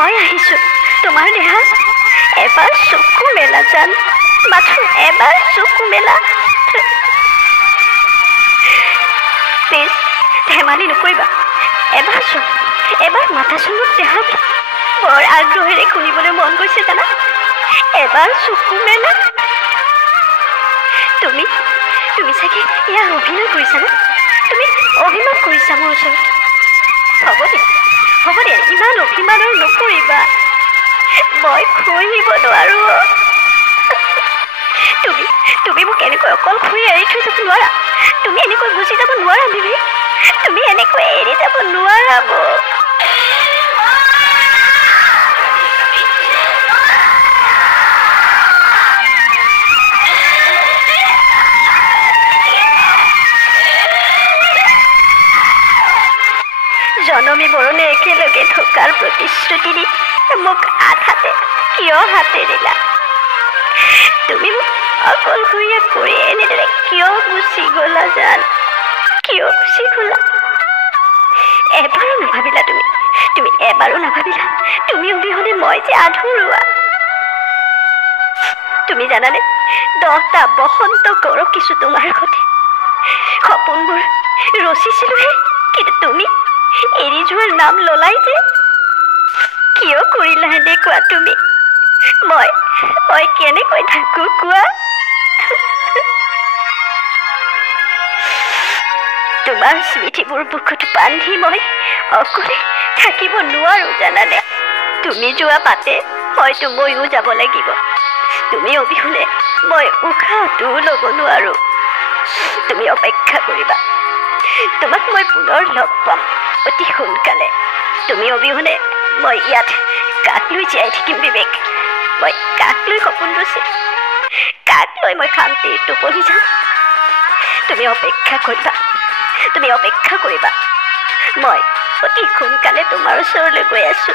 মই আহিছো তোমাৰ দেহা এবাৰ চকু মেলা জান মাথো এবাৰ চকু মেলা প্লিজ ধেমালি নকৰিবা এবাৰ চোন এবাৰ মাথাচোন মোৰ দেহা বৰ আগ্ৰহেৰে শুনিবলৈ মন গৈছে জানা এবাৰ চকু মেলা তুমি চাগে ইয়াৰ অভিনয় কৰিছা না তুমি অভিমান কৰিছা মোৰ ওচৰত হ'ব দিয়া ইমান অভিমান আৰু নকৰিবা মই খৰিব নোৱাৰো তুমি মোক এনেকৈ অকলশৰে এৰি থৈ যাব নোৱাৰা তুমি এনেকৈ গুচি যাব নোৱাৰা বিবি তুমি এনেকৈ এৰি যাব নোৱাৰা মোক জনমী মৰণে একেলগে থকাৰ প্ৰতিশ্ৰুতি দি মোক আধাতে কিয় হাতে দিলা তুমি মোক অকলশৰীয়া কৰি এনেদৰে কিয় গুচি গলা জান কিয় গুচি গলা এবাৰো নাভাবিলা তুমি এবাৰো নাভাবিলা তুমি অবিহনে মই যে আধৰুৱা তুমি জানানে 10টা বসন্ত গৰকিছো তোমাৰ সৈতে সপোনবোৰ ৰচিছিলোহে কিন্তু তুমি এৰি যোৱাৰ নাম ললাই যে কিয় কৰিলা এনেকুৱা তুমি মই কেনেকৈ থাকো কোৱা তোমাৰ স্মৃতিবোৰ বুকুত বান্ধি মই অকলে থাকিব নোৱাৰো জানানে তুমি যোৱা পাতে হয়তো ময়ো যাব লাগিব তুমি অবিহনে মই উশাহটো ল'ব নোৱাৰো তুমি অপেক্ষা কৰিবা তোমাক মই পুনৰ লগ পাম অতি সোনকালে তুমি অবিহনে মই ইয়াত কাক লৈ জীয়াই থাকিম বিবেক মই কাক লৈ সপোন ৰচিম কাক লৈ মই শান্তিৰ টোপনি যাম তুমি অপেক্ষা কৰিবা মই অতি সোনকালে তোমাৰ ওচৰলৈ গৈ আছো